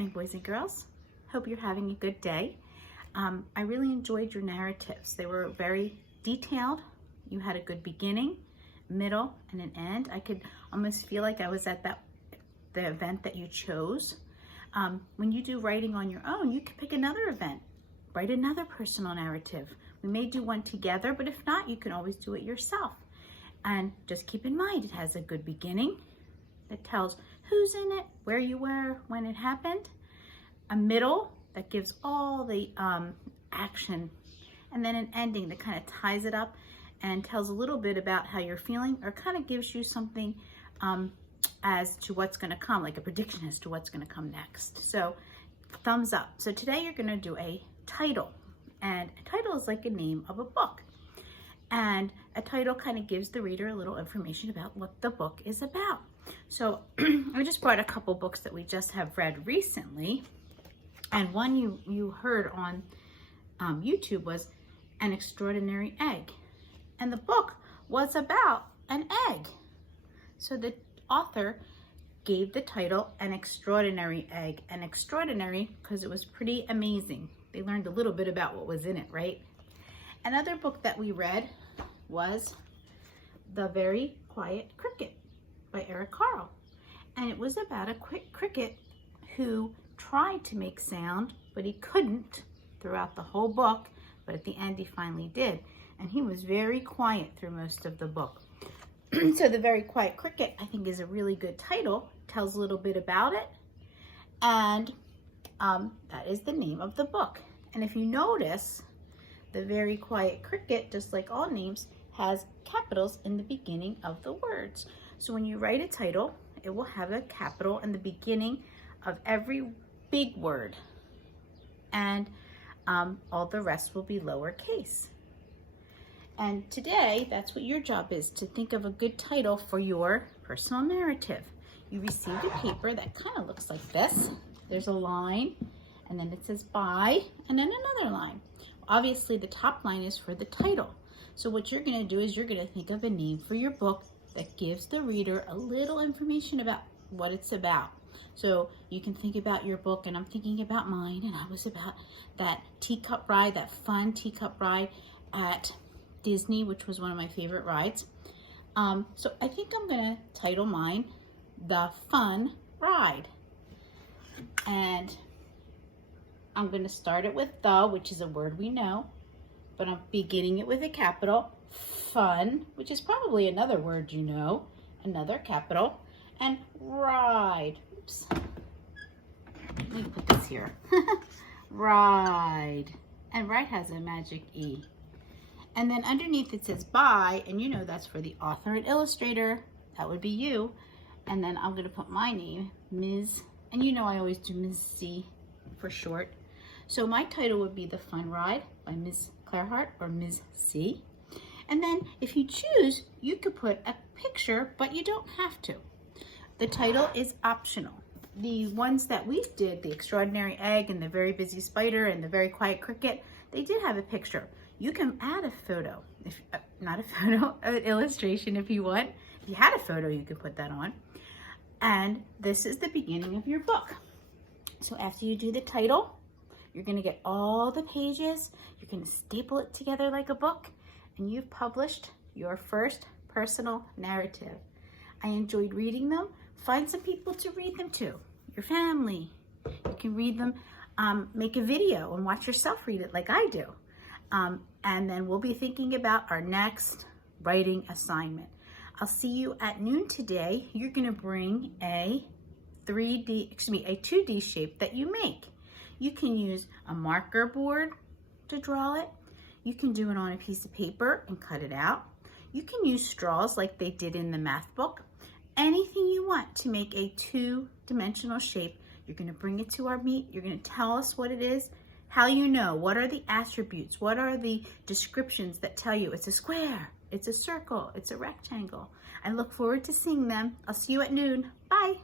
morning, boys and girls. Hope you're having a good day. I really enjoyed your narratives. They were very detailed. You had a good beginning, middle, and an end. I could almost feel like I was at the event that you chose. When you do writing on your own, you can pick another event, write another personal narrative. We may do one together, but if not, you can always do it yourself. And just keep in mind, it has a good beginning that tells who's in it, where you were, when it happened, a middle that gives all the action, and then an ending that kind of ties it up and tells a little bit about how you're feeling, or kind of gives you something as to what's going to come, like a prediction as to what's going to come next. So thumbs up. So today you're going to do a title, and a title is like a name of a book. And a title kind of gives the reader a little information about what the book is about. So I just brought a couple books that we just have read recently. And one you heard on YouTube was An Extraordinary Egg. And the book was about an egg. So the author gave the title An Extraordinary Egg. And extraordinary because it was pretty amazing. They learned a little bit about what was in it, right? Another book that we read was The Very Quiet Cricket by Eric Carle. And it was about a cricket who tried to make sound, but he couldn't throughout the whole book, but at the end he finally did. And he was very quiet through most of the book. So The Very Quiet Cricket, I think, is a really good title. Tells a little bit about it. And that is the name of the book. And if you notice, The Very Quiet Cricket, just like all names, has capitals in the beginning of the words. So when you write a title, it will have a capital in the beginning of every big word. And all the rest will be lowercase. And today, that's what your job is, to think of a good title for your personal narrative. You received a paper that kind of looks like this. There's a line, and then it says by, and then another line. Obviously, the top line is for the title. So what you're going to do is you're going to think of a name for your book that gives the reader a little information about what it's about. So you can think about your book, and I'm thinking about mine, and I was about that teacup ride, that fun teacup ride at Disney, which was one of my favorite rides. So I think I'm going to title mine The Fun Ride. And I'm going to start it with the, which is a word we know, but I'm beginning it with a capital. Fun, which is probably another word you know, another capital, and ride. Oops. Let me put this here. Ride. And ride has a magic E. And then underneath it says by, and you know that's for the author and illustrator. That would be you. And then I'm going to put my name, Ms. And you know I always do Ms. C for short. So my title would be The Fun Ride by Ms. Clairhart or Ms. C. And then if you choose, you could put a picture, but you don't have to. The title is optional. The ones that we did, The Extraordinary Egg and The Very Busy Spider and The Very Quiet Cricket, they did have a picture. You can add a photo, if not a photo, an illustration if you want. If you had a photo, you could put that on. And this is the beginning of your book. So after you do the title, you're going to get all the pages. You're going to staple it together like a book, and you've published your first personal narrative. I enjoyed reading them. Find some people to read them to. Your family. You can read them, make a video and watch yourself read it like I do. And then we'll be thinking about our next writing assignment. I'll see you at noon today. You're going to bring a 2D shape that you make. You can use a marker board to draw it. You can do it on a piece of paper and cut it out. You can use straws like they did in the math book. Anything you want to make a two-dimensional shape. You're going to bring it to our meet. You're going to tell us what it is, how you know, what are the attributes, what are the descriptions that tell you it's a square, it's a circle, it's a rectangle. I look forward to seeing them. I'll see you at noon. Bye.